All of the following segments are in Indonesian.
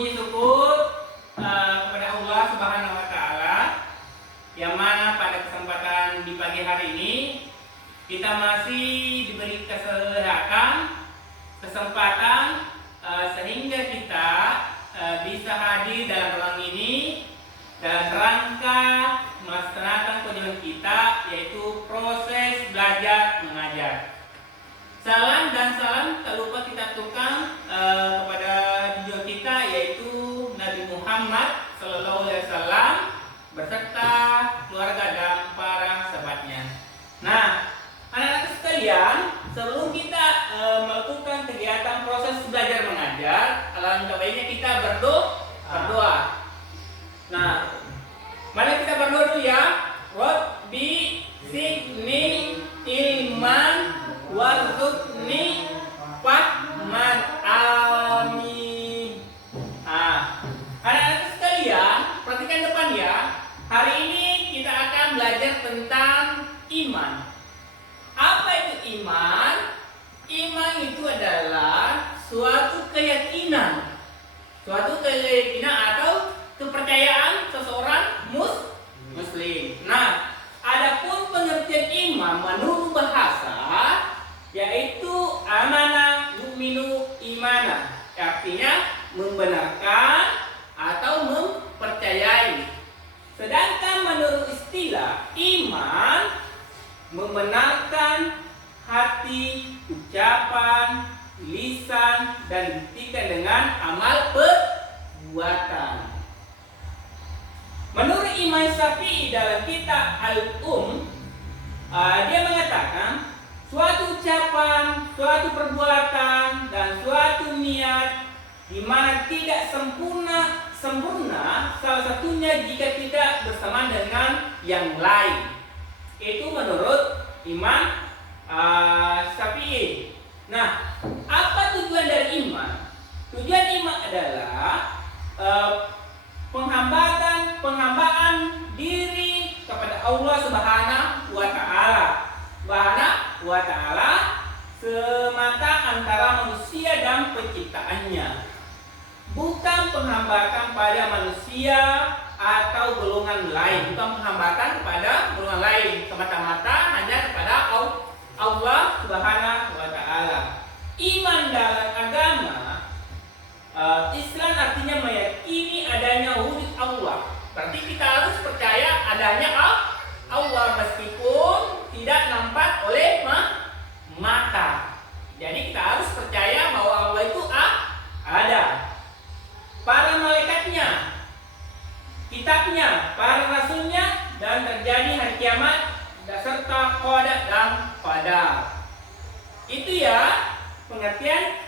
puji syukur kepada Allah Subhanahu wa taala yang mana pada kesempatan di pagi hari ini kita masih diberi kesempatan sehingga kita bisa hadir dalam ruang ini dalam rangka melaksanakan tujuan kita, yaitu proses belajar mengajar. Salam dan salam tak lupa kita aturkan kepada tujuan kita, yaitu Nabi Muhammad SAW beserta keluarga dan para sahabatnya. Nah, anak-anak sekalian, sebelum kita melakukan kegiatan proses belajar mengajar, alangkah baiknya kita berdoa. Nah, mari kita berdoa dulu ya. Rabbi zidni ilman warzuqni fahman, amin. Anak-anak sekalian, perhatikan depan ya. Hari ini kita akan belajar tentang iman. Apa itu iman? Iman itu adalah suatu keyakinan atau kepercayaan seseorang muslim. Nah, adapun pengertian iman menurut bahasa yaitu amana yu'minu imana, artinya membenarkan atau mempercayai. Sedangkan menurut istilah iman membenarkan hati, ucapan, lisan, dan dibuktikan dengan amal perbuatan. Menurut Imam Syafi'i dalam kitab dia mengatakan suatu ucapan, suatu perbuatan, dan suatu niat di mana tidak sempurna salah satunya jika tidak bersamaan dengan yang lain. Itu menurut Imam Syafi'i. Nah, apa tujuan dari iman? Tujuan iman adalah penghambaan diri kepada Allah Subhanahu wa taala semata antara manusia dan penciptaannya. Bukan penghambatan pada manusia atau golongan lain, semata-mata hanya kepada Allah Subhanahu wa taala. Iman dalam agama Islam artinya meyakini adanya wujud Allah. Berarti kita harus percaya adanya Allah meskipun tidak nampak oleh mata. Jadi kita harus percaya bahwa Allah itu ada. Para malaikatnya, kitabnya, para rasulnya, dan terjadi hari kiamat serta qada dan qadar. Itu ya pengertian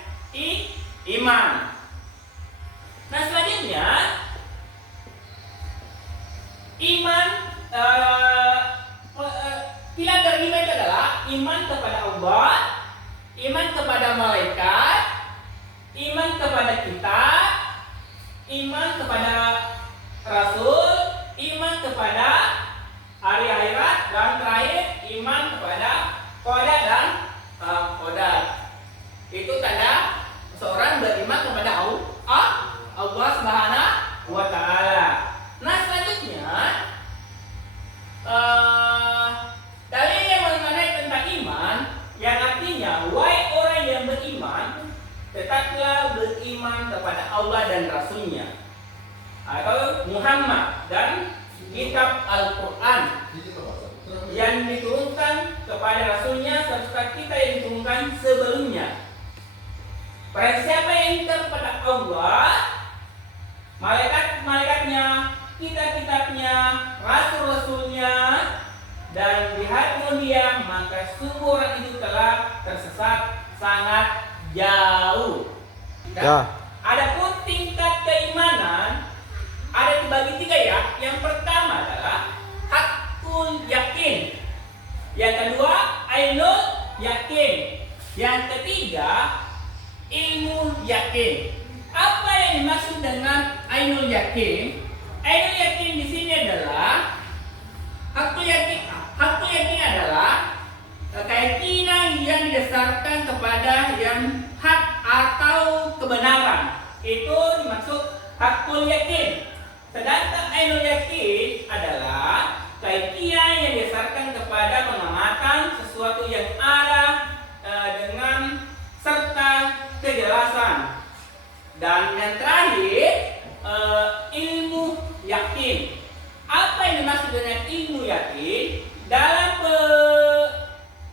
iman. Nah, selanjutnya iman pilar dari iman itu adalah iman kepada Allah, iman kepada malaikat, iman kepada kitab, iman kepada rasul, iman kepada hari akhirat, dan terakhir iman kepada qada dan qadar. Itu tanda seorang beriman kepada Allah Subhanahu wa taala. Nah, selanjutnya dalil yang mengenai tentang iman yang artinya wahai orang yang beriman, tetaplah beriman kepada Allah dan Rasulnya atau Muhammad dan kitab Al-Quran yang diturunkan kepada Rasulnya serta kita yang diturunkan sebelumnya. Barang siapa yang kepada Allah, malaikat-malaikatnya, kitab-kitabnya, rasul-rasulnya, dan di hari kemudian, maka sungguh orang itu telah tersesat sangat jauh. Adapun tingkat keimanan ada dibagi tiga ya. Yang pertama adalah hakul yakin, yang kedua ainul yakin, yang ketiga ilmu yakin. Apa yang dimaksud dengan ainul yakin? Ainul yakin di sini adalah hakul yakin. Hakul yakin adalah keyakinan yang didasarkan kepada yang hak atau kebenaran. Itu dimaksud hakul yakin. Sedangkan ainul yakin adalah keyakinan yang didasarkan kepada pengamatan sesuatu yang ada dengan serta kejelasan. Dan yang terakhir ilmu yakin. Apa yang dimaksud dengan ilmu yakin? Dalam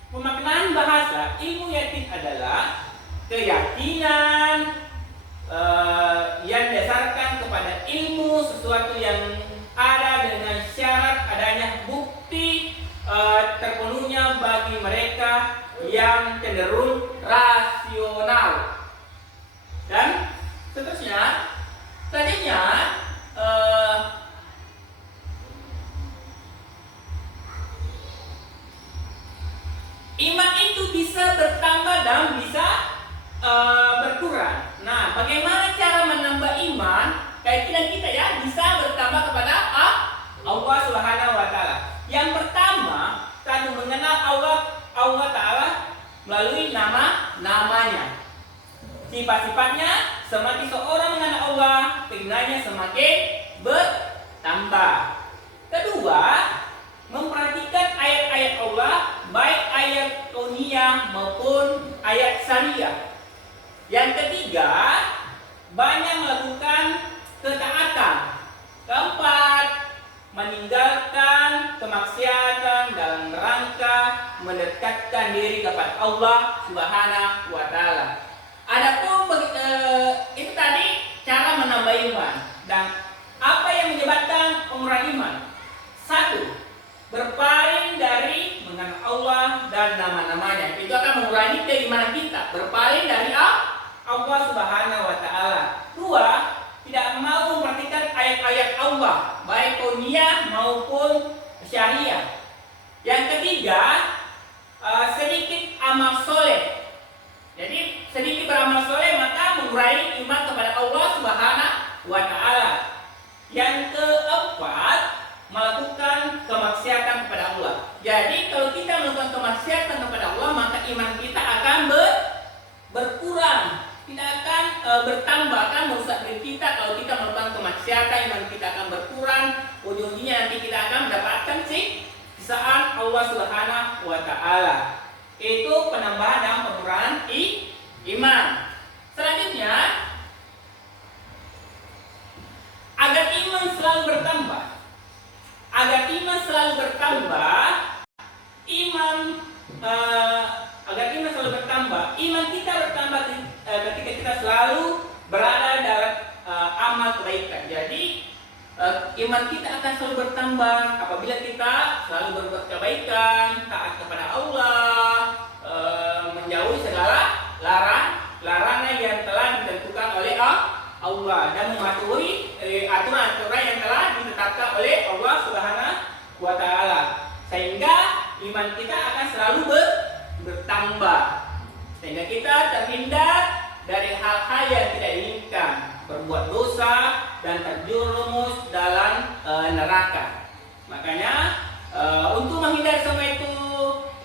pemaknaan bahasa, ilmu yakin adalah keyakinan yang didasarkan kepada ilmu sesuatu yang ada dengan syarat adanya bukti terpenuhnya bagi mereka yang cenderung rasional. Dan selanjutnya iman itu bisa bertambah dan bisa berkurang. Nah, bagaimana cara menambah iman? Keyakinan kita ya bisa bertambah kepada Allah Subhanahu wa taala. Yang pertama, satu mengenal Allah taala melalui namanya. Sifat-sifatnya, semakin seorang mengenal Allah, keinginannya semakin bertambah. Kedua, memperhatikan ayat-ayat Allah, baik ayat kauniyah maupun ayat syariah. Yang ketiga, banyak melakukan ketaatan. Keempat, meninggalkan kemaksiatan dalam rangka mendekatkan diri kepada Allah Subhanahu wa taala. Adapun itu tadi cara menambah iman. Dan apa yang menyebabkan pengurangan iman? Satu, berpaling dari mengenal Allah dan nama-namanya. Itu akan mengurangi keimanan kita. Berpaling dari Allah Subhanahu wa taala. Dua, tidak mau memperhatikan ayat-ayat Allah, baik kauniyah maupun syariah. Yang ketiga, sedikit amal soleh. Jadi sedikit beramal soleh maka mengurangi iman kepada Allah Subhanahu wa taala. Yang keempat, melakukan kemaksiatan kepada Allah. Jadi kalau kita melakukan kemaksiatan kepada Allah, maka iman kita akan berkurang, tidak akan bertambah, akan merusak diri kita. Kalau kita melakukan kemaksiatan, iman kita akan berkurang. Ujung-ujungnya nanti kita akan mendapatkan siksaan Allah Subhanahu wa taala. Itu penambahan dan pengurangan iman. Selanjutnya, agar iman selalu bertambah. Agar iman selalu bertambah, iman kita bertambah ketika kita selalu berada dalam amal kebaikan. Jadi iman kita akan selalu bertambah apabila kita selalu berbuat kebaikan, taat kepada Allah, menjauhi segala larangan yang telah ditentukan oleh Allah dan mematuhi aturan-aturan yang telah ditetapkan oleh Allah Subhanahu wa taala. Sehingga iman kita akan selalu bertambah. Sehingga kita terhindar dari hal-hal yang tidak diinginkan, berbuat dosa dan terjerumus dalam neraka. Makanya untuk menghindari semua itu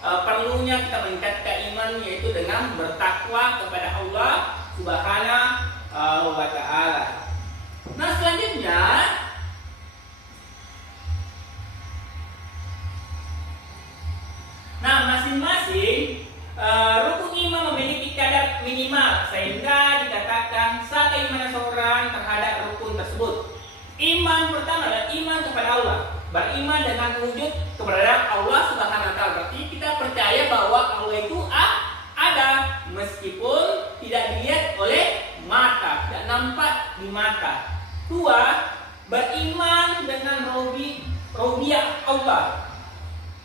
perlunya kita meningkatkan iman, yaitu dengan bertakwa kepada Allah Subhanahu wa taala. Nah, selanjutnya masing-masing rukun iman memiliki kadar minimal sehingga dikatakan sah keimanan seorang terhadap rukun tersebut. Iman pertama adalah iman kepada Allah, beriman dengan wujud keberadaan Allah Subhanahu wa taala. Berarti kita percaya bahwa Allah itu ada meskipun tidak dilihat oleh mata, tidak nampak di mata. Dua, beriman dengan rububiyah Allah.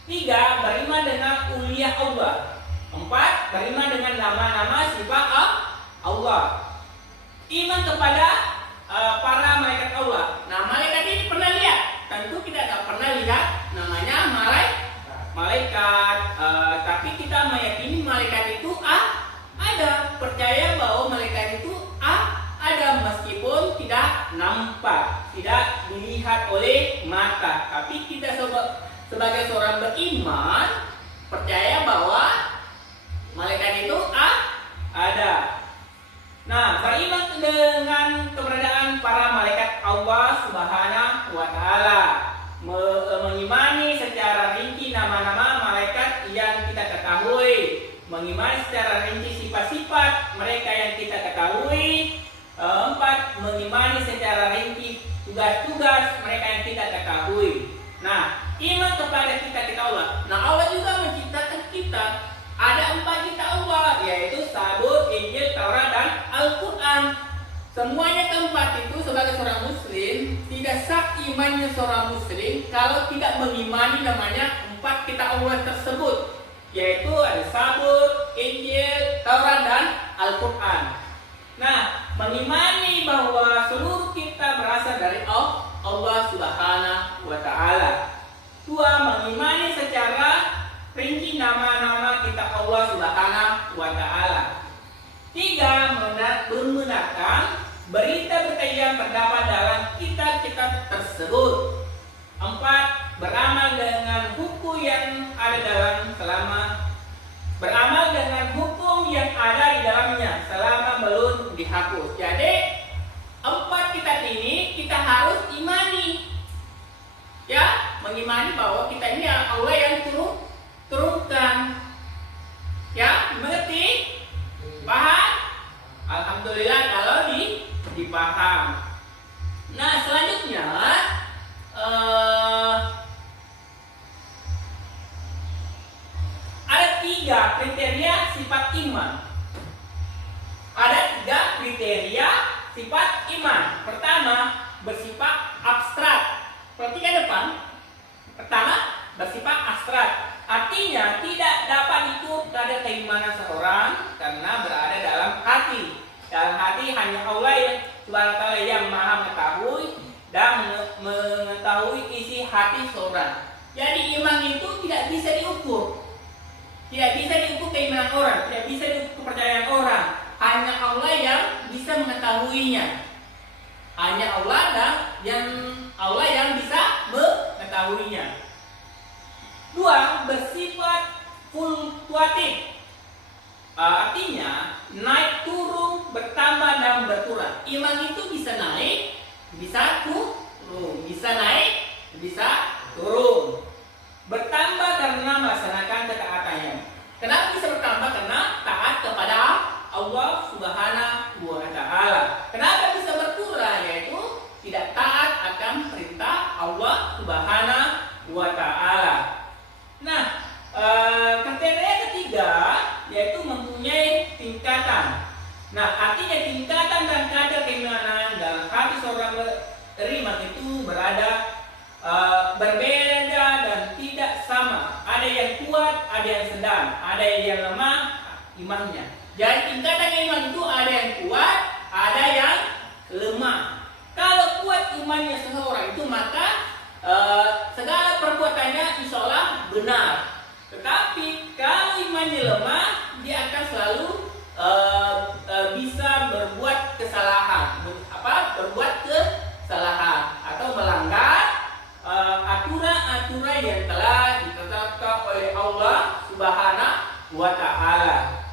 Tiga, beriman dengan uluhiyah Allah. Empat, beriman dengan nama-nama sifat Allah. Iman kepada para malaikat Allah. Nah, malaikat ini pernah lihat? Tentu kita tidak pernah lihat namanya malaikat. Tapi kita meyakini malaikat itu ada. Percaya bahwa malaikat itu ada meskipun tidak nampak, tidak dilihat oleh mata. Tapi kita sebagai seorang beriman percaya bahwa malaikat itu ada. Nah, beriman dengan keberadaan para malaikat secara rinci sifat-sifat mereka yang kita ketahui. 4. Mengimani secara rinci tugas-tugas mereka yang kita ketahui. Nah, iman kepada kita Allah. Nah, Allah juga menciptakan kita. Ada 4 kita Allah, yaitu Zabur, Injil, Taurat, dan Al-Quran. Semuanya keempat itu sebagai seorang muslim tidak sah imannya seorang muslim kalau tidak mengimani namanya 4 kita Allah tersebut, yaitu ada Zabur, Injil, Taurat, dan Al-Quran. Nah, mengimani bahwa seluruh kita berasal dari Allah Subhanahu wa Ta'ala. 2. Mengimani secara rinci nama-nama kita Allah Subhanahu wa Ta'ala. 3. Membenarkan berita-berita yang terdapat dalam kitab-kitab tersebut. 4. Beramal dengan hukum yang ada di dalamnya selama belum dihapus. Jadi 4 kitab ini kita harus imani. Ya, mengimani bahwa kita ini Allah yang turunkan. Ya, mengerti? Paham? Alhamdulillah kalau dipaham. Nah, selanjutnya ada 3 kriteria sifat iman. Ada 3 kriteria sifat iman. Pertama, bersifat abstrak. Perhatikan depan. Pertama, bersifat abstrak. Artinya tidak dapat diukur pada keimanan seorang karena berada dalam hati. Dalam hati hanya Allah yang Subhanahu wa Ta'ala yang Maha mengetahui dan mengetahui isi hati seorang. Jadi iman itu tidak bisa diukur. Tidak bisa diukur keimanan orang, tidak bisa diukur kepercayaan orang. Hanya Allah yang bisa mengetahuinya. Hanya Allah yang bisa mengetahuinya. 2. Bersifat fluktuatif. Artinya naik turun, bertambah dan berkurang. Iman itu bisa naik, bisa turun, bisa naik, bisa turun. Bertambah karena melaksanakan ketaatannya. Kenapa bisa bertambah? Karena taat kepada Allah Subhanahu wa Ta'ala. Kenapa bisa berkurang? Yaitu tidak taat akan perintah Allah Subhanahu wa Ta'ala. Nah, kriteria ketiga yaitu mempunyai tingkatan. Nah, artinya tingkatan dan kadar keimanan dalam hati seorang beriman itu berbeda dan tidak sama. Ada yang kuat, ada yang sedang, ada yang lemah imannya. Jadi tingkatan iman itu ada yang kuat, ada yang lemah. Kalau kuat imannya seseorang itu maka segala perbuatannya insya Allah benar. Tetapi kalau imannya lemah, dia akan selalu bisa berbuat kesalahan, berbuat kesalahan atau melanggar aturan-aturan yang telah ditetapkan oleh Allah Subhanahu wa Ta'ala.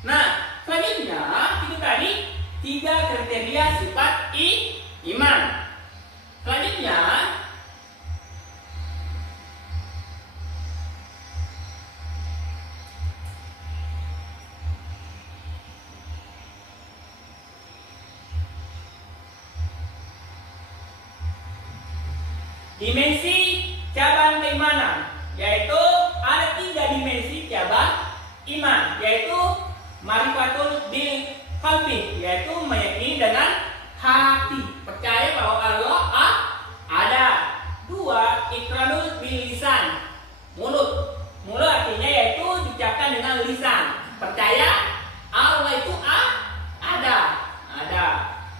Nah, selanjutnya itu tadi 3 kriteria sifat iman. Selanjutnya dimensi cabang keimanan, yaitu ada 3 dimensi cabang iman, yaitu marifatul bil qalbi, yaitu meyakini dengan hati, percaya bahwa Allah ada. 2. Iqrarul bil lisan, mulut artinya yaitu diucapkan dengan lisan, percaya Allah itu ada.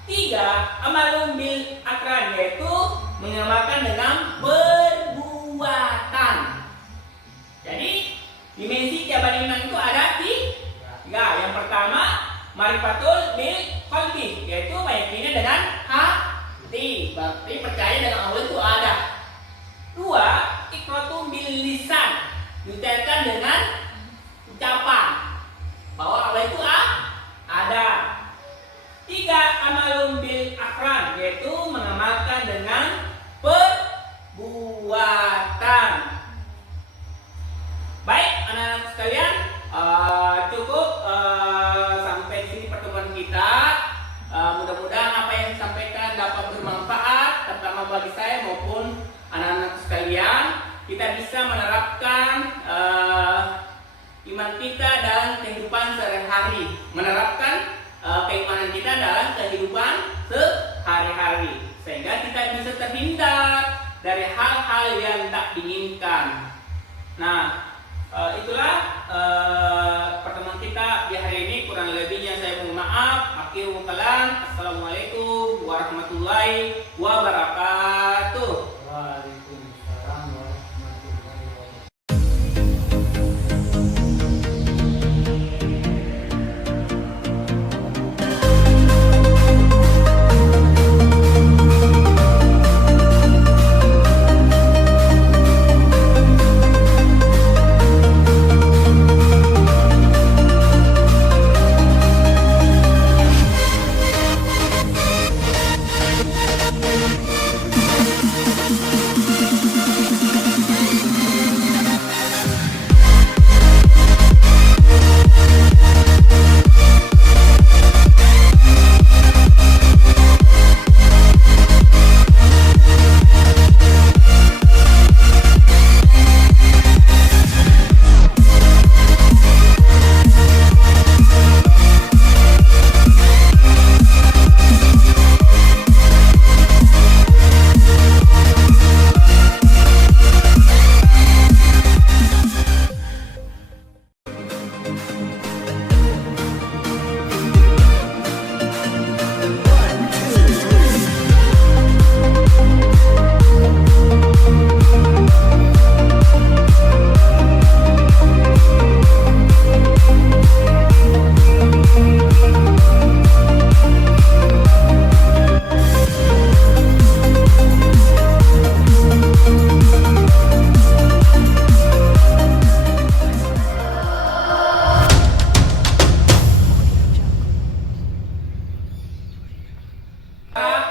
3. Amalun bil akran, yaitu mengamalkan dengan perbuatan. Jadi dimensi cabang iman itu ada 3. Yang pertama marifatul bil qalbi, yaitu meyakini dengan hati, berarti percaya dengan Allah itu ada. 2. Iqratu bil lisan, diucapkan dengan ucapan bahwa Allah itu ada. 3. Amalun bil akran, yaitu mengamalkan dengan perbuatan. Baik anak-anak sekalian, cukup kita bisa menerapkan iman kita dalam kehidupan sehari-hari, menerapkan keimanan kita dalam kehidupan sehari-hari, sehingga kita bisa terhindar dari hal-hal yang tak diinginkan. Nah, itulah pertemuan kita di hari ini. Kurang lebihnya saya mohon maaf. Akhirul kalam. Assalamualaikum warahmatullahi wabarakatuh. Waalaikumsalam warahmatullahi wabarakatuh.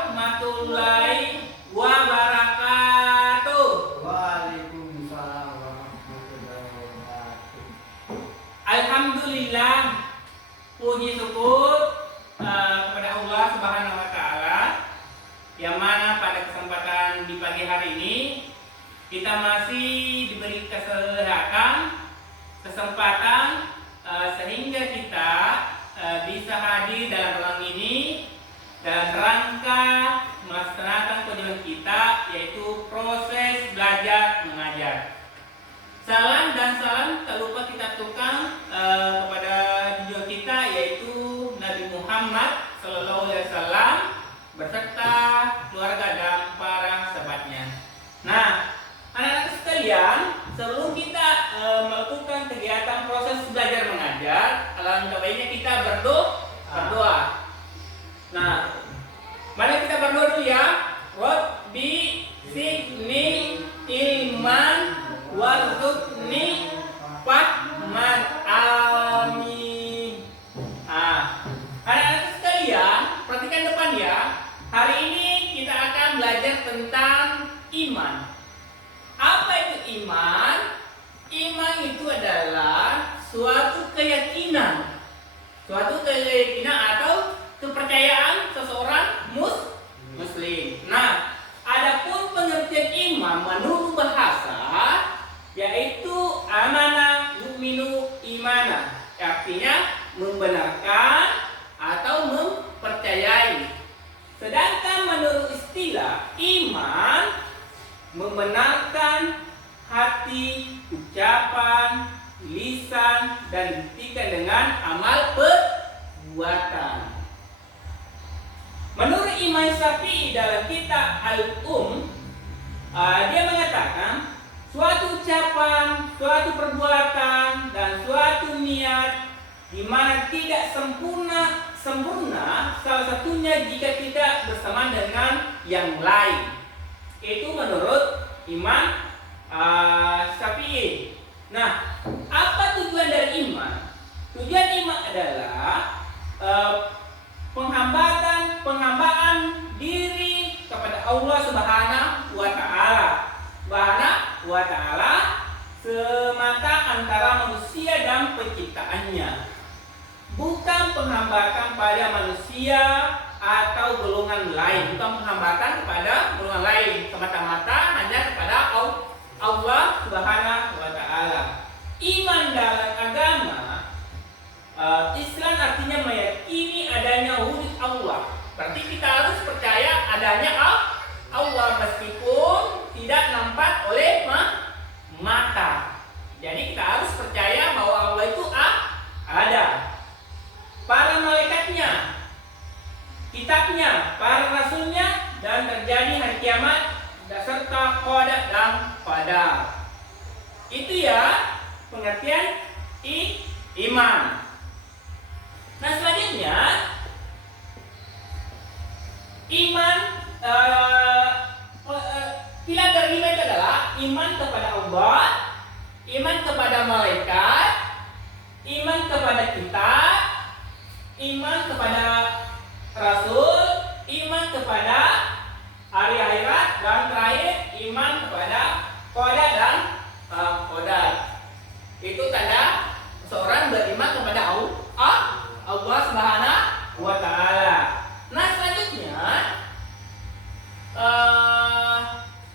Warahmatullahi wabarakatuh. Waalaikumsalam warahmatullahi wabarakatuh. Alhamdulillah, puji syukur kepada Allah Subhanahu wa taala, yang mana pada kesempatan di pagi hari ini kita masih diberi kesempatan sehingga kita bisa hadir dalam ruang ini dalam rangka melaksanakan kewajiban kita, yaitu proses belajar mengajar. Salam dan salam tak lupa kita aturkan kepada junjungan kita, yaitu Nabi Muhammad SAW beserta keluarga dan para sahabatnya. Nah, anak-anak sekalian, sebelum kita melakukan kegiatan proses belajar mengajar, alangkah baiknya kita berdoa. Nah, mari kita berdoa dulu ya. Rabbi zidni ilman warzuqni fahman. Amin. Anak-anak sekalian, perhatikan depan ya. Hari ini kita akan belajar tentang iman. Apa itu iman? Iman itu adalah suatu keyakinan atau kepercayaan seseorang muslim. Nah, adapun pengertian iman menurut bahasa, yaitu amana yu'minu imana, artinya membenarkan atau mempercayai. Sedangkan menurut istilah iman, membenarkan hati, ucapan, lisan, dan dibuktikan dengan amal perbuatan. Menurut Imam Syafi'i dalam kitab dia mengatakan suatu ucapan, suatu perbuatan, dan suatu niat di mana tidak sempurna salah satunya jika tidak bersama dengan yang lain. Itu menurut Imam Syafi'i. Nah, apa tujuan dari iman? Tujuan iman adalah penghambaan diri kepada Allah Subhanahu wa taala semata antara manusia dan penciptaannya. Bukan penghambatan pada manusia atau golongan lain, bukan penghambatan kepada golongan lain, semata-mata hanya kepada Allah Subhanahu wa taala. Iman dalam agama Islam artinya meyakini adanya wujud Allah. Berarti kita harus percaya adanya Allah meskipun tidak nampak oleh mata. Jadi kita harus percaya bahwa Allah itu ada. Para malaikatnya, kitabnya, para rasulnya, dan terjadi hari kiamat serta qada dan qadar. Itu ya pengertian iman. Nah selanjutnya iman pilar dari iman itu adalah iman kepada Allah, iman kepada malaikat, iman kepada kitab, iman kepada rasul, iman kepada hari akhirat, dan terakhir iman kepada qada dan qadar. Itu tanda seorang beriman kepada Allah Subhanahu wa taala. Nah, selanjutnya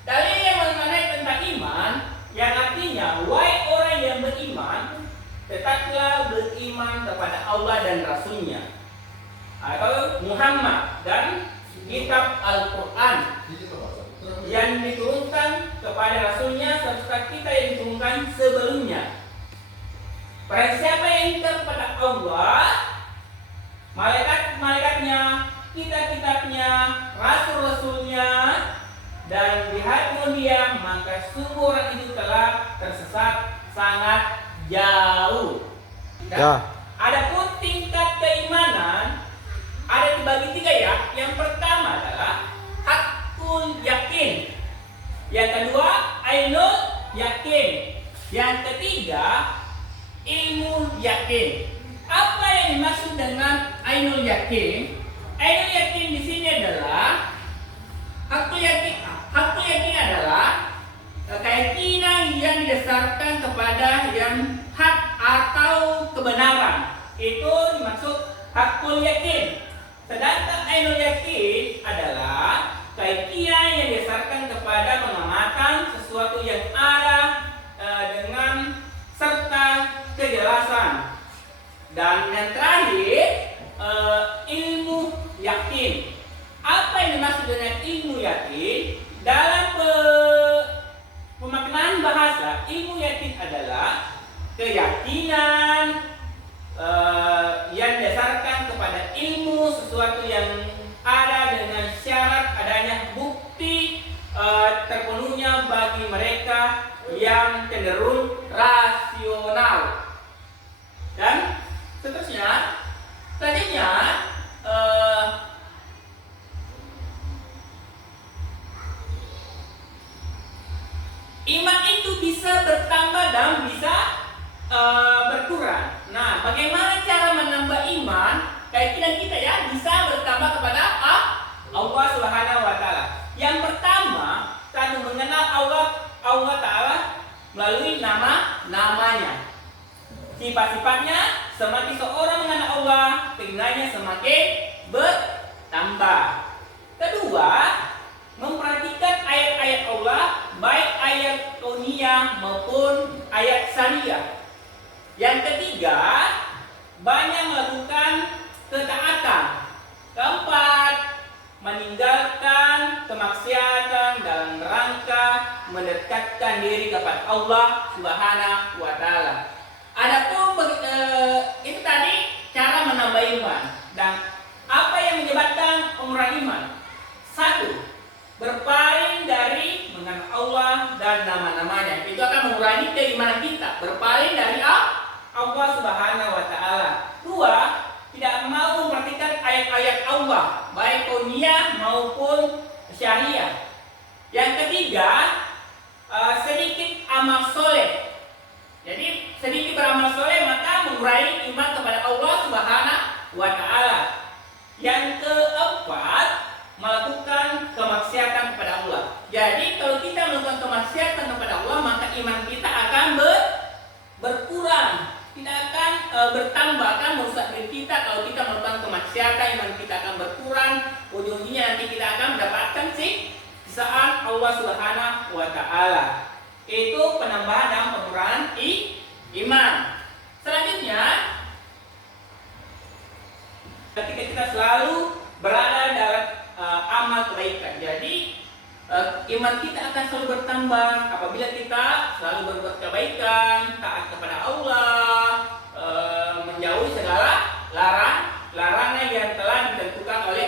dalil yang mengenai tentang iman yang artinya wahai orang yang beriman, tetaplah beriman kepada Allah dan Rasulnya atau Muhammad dan kitab Al-Quran yang diturunkan kepada Rasulnya serta kita yang diturunkan sebelumnya. Barang siapa yang iman kepada Allah, malaikat-malaikatnya, kitab-kitabnya, rasul-rasulnya, dan di hari kemudian, maka sungguh orang itu telah tersesat sangat jauh. Adapun tingkat keimanan ada dibagi tiga ya. Yang pertama adalah hakul yakin. Yang kedua ainul yakin. Yang ketiga ilmu yakin. Apa yang dimaksud dengan ainul yakin? Ainul yakin di sini adalah hakul yakin. Hakul yakin adalah keyakinan yang didasarkan kepada yang hak atau kebenaran. Itu dimaksud hakul yakin. Sedangkan ainul yakin adalah keyakinan yang didasarkan kepada pengamatan sesuatu yang ada dengan serta kejelasan. Dan yang terakhir ilmu yakin. Apa yang dimaksud dengan ilmu yakin? Dalam pemaknaan bahasa, ilmu yakin adalah keyakinan yang didasarkan kepada ilmu sesuatu yang ada dengan syarat adanya bukti terpenuhnya bagi mereka yang cenderung rasional. Dan seterusnya, selanjutnya iman itu bisa bertambah dan bisa berkurang. Nah, bagaimana cara menambah iman? Keyakinan kita ya bisa bertambah kepada Allah Subhanahu wa taala. Yang pertama, satu mengenal Allah taala melalui namanya. Sifat-sifatnya, semakin seorang mengenal Allah, keimanannya semakin bertambah. Kedua, memperhatikan ayat-ayat Allah, baik ayat kauniyah maupun ayat syariah. Yang ketiga, banyak melakukan ketaatan. Keempat, meninggalkan kemaksiatan dalam rangka mendekatkan diri kepada Allah Subhanahu wa taala. Adapun itu tadi cara menambah iman. Dan apa yang menyebabkan pengurangan iman? Satu, berpaling dari mengenal Allah dan nama-namanya. Itu akan mengurangi keimanan kita. Berpaling dari Allah Subhanahu wa taala. Dua, tidak mau memperhatikan ayat-ayat Allah, baik kauniyah maupun syariah. Yang ketiga, sedikit amal soleh. Jadi sedikit beramal soleh maka mengurangi iman kepada Allah Subhanahu wa taala. Yang keempat, melakukan kemaksiatan kepada Allah. Jadi kalau kita melakukan kemaksiatan kepada Allah, maka iman kita akan berkurang, tidak akan bertambah, akan merusak diri kita. Kalau kita melakukan kemaksiatan, iman kita akan berkurang. Ujung-ujungnya nanti kita akan mendapatkan siksaan Allah Subhanahu wa taala. Itu penambahan dan pengurangan iman. Selanjutnya, ketika kita selalu berada dalam amal kebaikan, jadi iman kita akan selalu bertambah apabila kita selalu berbuat kebaikan, taat kepada Allah, menjauhi segala larangan yang telah ditentukan oleh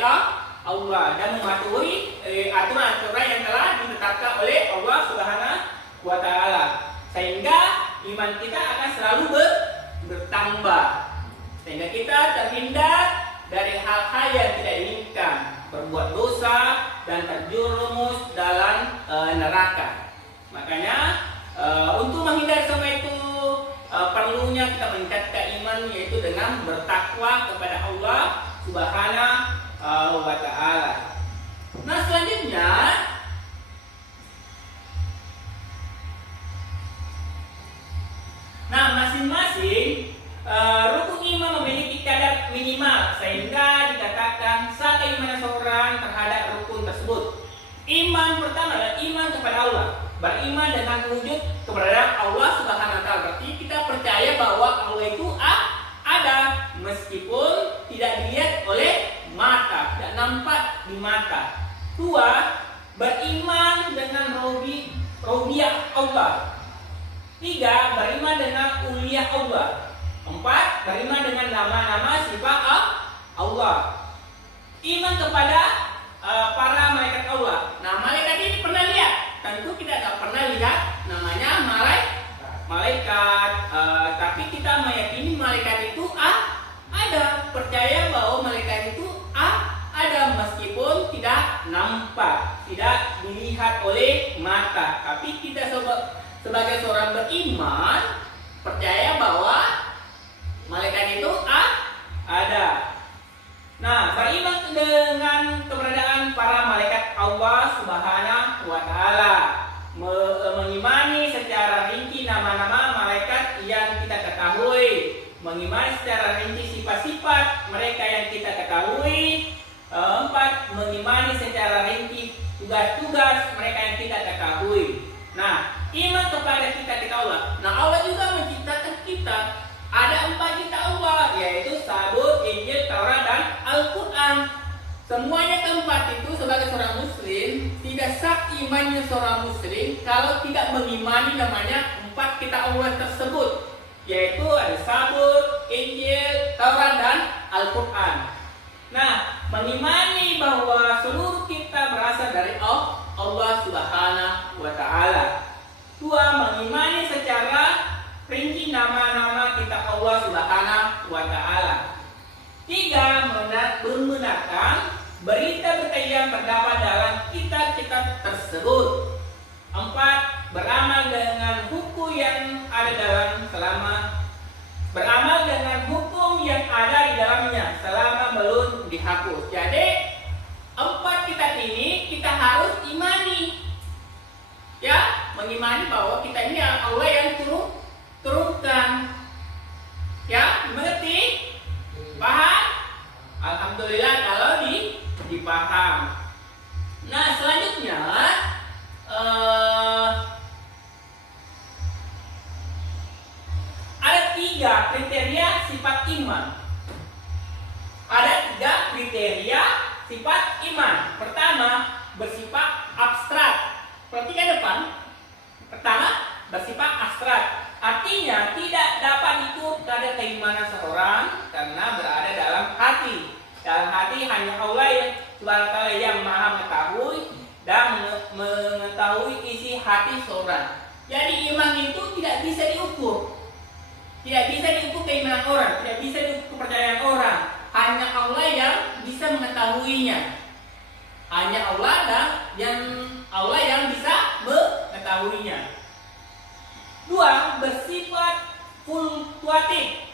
Allah dan mematuhi aturan-aturan yang telah ditetapkan oleh Allah Subhanahu wa Ta'ala, sehingga iman kita akan selalu bertambah, sehingga kita terhindar dari hal-hal yang tidak diinginkan, berbuat dosa dan terjerumus dalam neraka. Makanya untuk menghindari semua itu perlunya kita meningkatkan iman, yaitu dengan bertakwa kepada Allah Subhanahu wa Ta'ala. Nah, selanjutnya masing-masing rukun iman memiliki kadar minimal, sehingga dikatakan sah keimanan seorang terhadap rukun tersebut. Iman pertama adalah iman kepada Allah, beriman dengan wujud keberadaan Allah Subhanahu wa Ta'ala. Berarti kita percaya bahwa Allah itu ada, meskipun tidak dilihat oleh mata, tidak nampak di mata. 2. Beriman dengan rububiyah Allah. 3. Beriman dengan uluhiyah Allah. 4. Beriman dengan nama-nama sifat Allah. Iman kepada para malaikat Allah. Nah, malaikat ini pernah lihat? Tentu kita tidak pernah lihat namanya malaikat, tapi kita meyakini malaikat itu ada, percaya bahwa malaikat itu ada meskipun tidak nampak, tidak dilihat oleh mata. Tapi kita sebagai seorang beriman percaya bahwa malaikat itu ada. Nah, beriman dengan keberadaan para malaikat Allah Subhanahu wa Ta'ala, mengimani secara rinci nama-nama malaikat yang kita ketahui, mengimani secara rinci sifat-sifat mereka yang kita ketahui. 4. Mengimani secara rinci tugas-tugas mereka yang kita ketahui. Nah, iman kepada kita Allah. Nah, Allah juga menciptakan kita. Ada 4 kitab Allah, yaitu Zabur, Injil, Taurat, dan Al-Quran. Semuanya keempat itu sebagai seorang muslim tidak sah imannya seorang muslim kalau tidak mengimani namanya 4 kitab Allah tersebut, yaitu ada Zabur, Injil, Taurat, dan Al-Quran. Nah, mengimani bahwa seluruh kita berasal dari Allah Subhanahu wa Ta'ala. 2. Mengimani secara rinci nama-nama kitab Allah Subhanahu wa Ta'ala. 3. Membenarkan berita-berita yang terdapat dalam kitab-kitab tersebut. 4. Beramal dengan hukum yang ada di dalamnya selama belum dihapus. Jadi 4 kitab ini kita harus imani, ya, mengimani bahwa kita ini Allah yang turunkan, ya, mengerti? Paham? Alhamdulillah kalau dipaham. Nah, selanjutnya ada 3 kriteria sifat iman. Ada 3 kriteria sifat iman. Pertama, bersifat abstrak. Perhatikan depan. Pertama, bersifat abstrak. Artinya tidak dapat diukur kadar keimanan seorang karena berada dalam hati. Dalam hati hanya Allah yang Subhanahu yang Maha mengetahui dan mengetahui isi hati seorang. Jadi iman itu tidak bisa diukur. Tidak bisa diukur keimanan orang, tidak bisa diukur kepercayaan orang. Hanya Allah yang bisa mengetahuinya. Hanya Allah yang bisa mengetahuinya. 2. Bersifat fluktuatif.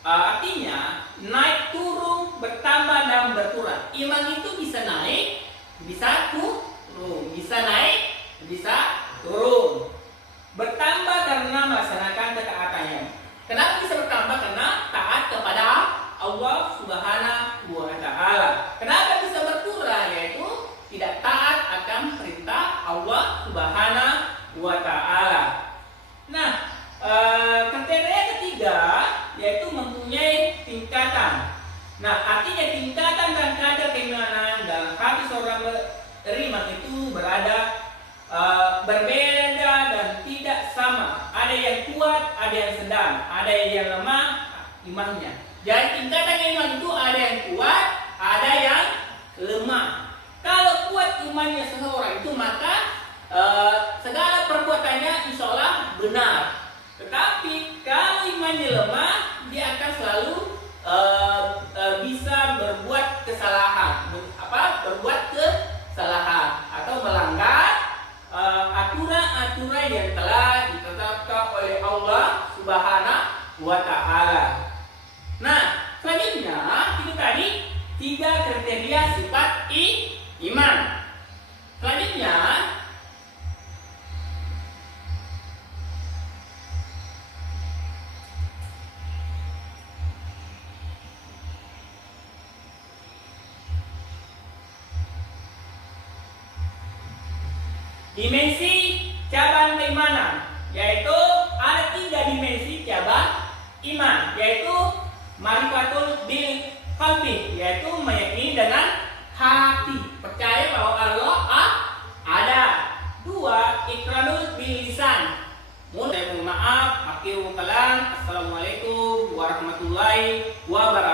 Artinya naik turun, bertambah dan berkurang. Iman itu bisa naik, bisa turun, bisa naik, bisa turun. Bertambah karena melaksanakan ketaatannya. Kenapa bisa bertambah? Karena taat kepada Allah Subhanahu wa Ta'ala. Kenapa bisa berkurang? Yaitu tidak taat akan perintah Allah Subhanahu wa Ta'ala. Nah, artinya tingkatan dan kadar keimanan dalam hati seorang beriman itu berbeda dan tidak sama. Ada yang kuat, ada yang sedang, ada yang lemah imannya. Jadi tingkatan iman itu ada yang kuat, ada yang lemah. Kalau kuat imannya seseorang itu maka segala perbuatannya insya Allah benar. Tetapi kalau imannya lemah, dia akan selalu bisa berbuat kesalahan, berbuat kesalahan atau melanggar aturan-aturan yang telah ditetapkan oleh Allah Subhanahu wa Ta'ala. Nah, selanjutnya itu tadi 3 kriteria sifat iman. Selanjutnya dimensi cabang keimanan, yaitu ada 3 dimensi cabang iman, yaitu marifatul bil qalbi, yaitu meyakini dengan hati, percaya bahwa Allah ada. 2, iqrarul bil lisan. Mohon maaf, akhirul kalam. Assalamualaikum warahmatullahi wabarakatuh.